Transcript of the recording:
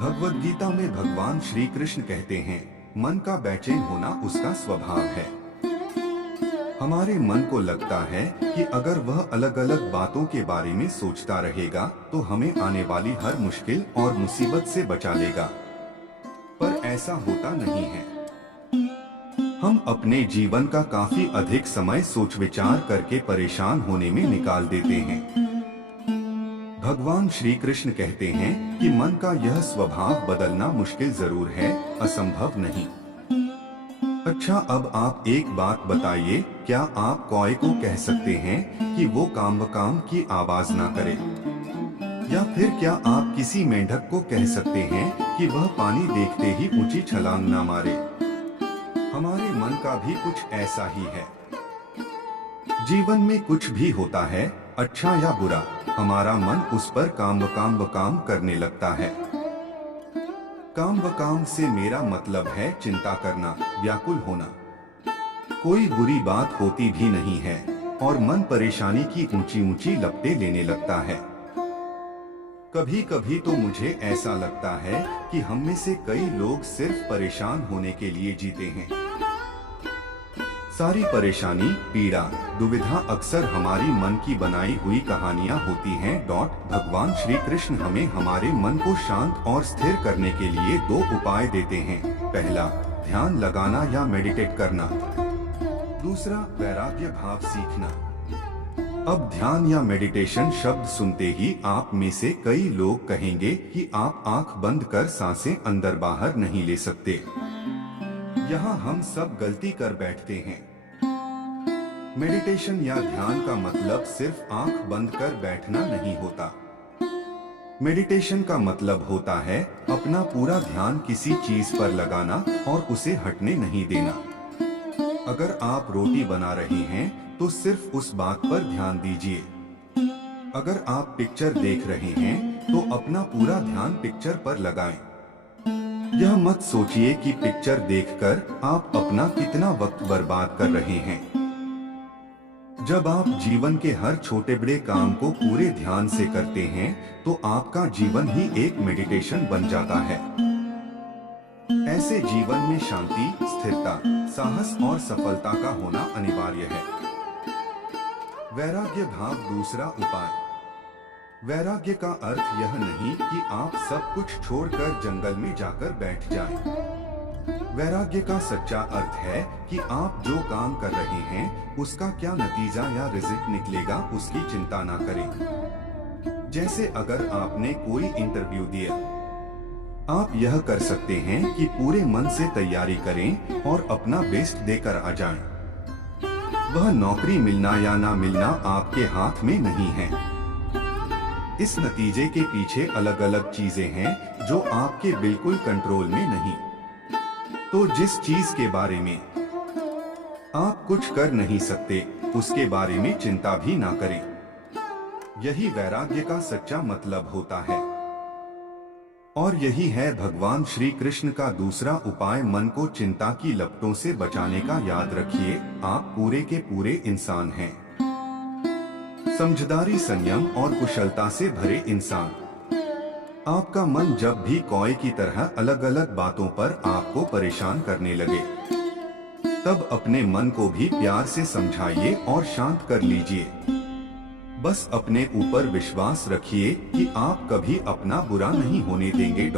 भगवद गीता में भगवान श्री कृष्ण कहते हैं, मन का बेचैन होना उसका स्वभाव है। हमारे मन को लगता है कि अगर वह अलग अलग बातों के बारे में सोचता रहेगा तो हमें आने वाली हर मुश्किल और मुसीबत से बचा लेगा, पर ऐसा होता नहीं है। हम अपने जीवन का काफी अधिक समय सोच विचार करके परेशान होने में निकाल देते हैं। भगवान श्री कृष्ण कहते हैं कि मन का यह स्वभाव बदलना मुश्किल जरूर है, असंभव नहीं। अच्छा, अब आप एक बात बताइए, क्या आप कौए को कह सकते हैं कि वो काम की आवाज ना करे? या फिर क्या आप किसी मेंढक को कह सकते हैं कि वह पानी देखते ही ऊंची छलांग ना मारे? हमारे मन का भी कुछ ऐसा ही है। जीवन में कुछ भी होता है, अच्छा या बुरा, हमारा मन उस पर काम करने लगता है। काम से मेरा मतलब है चिंता करना, व्याकुल होना। कोई बुरी बात होती भी नहीं है और मन परेशानी की ऊंची ऊंची लपटें लेने लगता है। कभी कभी तो मुझे ऐसा लगता है कि हम में से कई लोग सिर्फ परेशान होने के लिए जीते हैं। सारी परेशानी, पीड़ा, दुविधा अक्सर हमारी मन की बनाई हुई कहानियां होती हैं। भगवान श्री कृष्ण हमें हमारे मन को शांत और स्थिर करने के लिए 2 उपाय देते हैं। पहला, ध्यान लगाना या मेडिटेट करना। दूसरा, वैराग्य भाव सीखना। अब ध्यान या मेडिटेशन शब्द सुनते ही आप में से कई लोग कहेंगे कि आप आंख बंद कर सांसें अंदर बाहर नहीं ले सकते। यहाँ हम सब गलती कर बैठते हैं। मेडिटेशन या ध्यान का मतलब सिर्फ आंख बंद कर बैठना नहीं होता। मेडिटेशन का मतलब होता है अपना पूरा ध्यान किसी चीज पर लगाना और उसे हटने नहीं देना। अगर आप रोटी बना रहे हैं तो सिर्फ उस बात पर ध्यान दीजिए। अगर आप पिक्चर देख रहे हैं तो अपना पूरा ध्यान पिक्चर पर लगाएं। यह मत सोचिए कि पिक्चर देखकर आप अपना कितना वक्त बर्बाद कर रहे हैं। जब आप जीवन के हर छोटे बड़े काम को पूरे ध्यान से करते हैं तो आपका जीवन ही एक मेडिटेशन बन जाता है। ऐसे जीवन में शांति, स्थिरता, साहस और सफलता का होना अनिवार्य है। वैराग्य भाव दूसरा उपाय। वैराग्य का अर्थ यह नहीं कि आप सब कुछ छोड़कर जंगल में जाकर बैठ जाएं। वैराग्य का सच्चा अर्थ है कि आप जो काम कर रहे हैं उसका क्या नतीजा या रिजल्ट निकलेगा उसकी चिंता ना करें। जैसे अगर आपने कोई इंटरव्यू दिया, आप यह कर सकते हैं कि पूरे मन से तैयारी करें और अपना बेस्ट देकर आ जाएं। वह नौकरी मिलना या ना मिलना आपके हाथ में नहीं है। इस नतीजे के पीछे अलग अलग चीजें हैं जो आपके बिल्कुल कंट्रोल में नहीं। तो जिस चीज के बारे में आप कुछ कर नहीं सकते उसके बारे में चिंता भी ना करें। यही वैराग्य का सच्चा मतलब होता है। और यही है भगवान श्री कृष्ण का दूसरा उपाय, मन को चिंता की लपटों से बचाने का। याद रखिए, आप पूरे के पूरे इंसान हैं। समझदारी, संयम और कुशलता से भरे इंसान। आपका मन जब भी कौए की तरह अलग अलग बातों पर आपको परेशान करने लगे, तब अपने मन को भी प्यार से समझाइए और शांत कर लीजिए। बस अपने ऊपर विश्वास रखिए कि आप कभी अपना बुरा नहीं होने देंगे।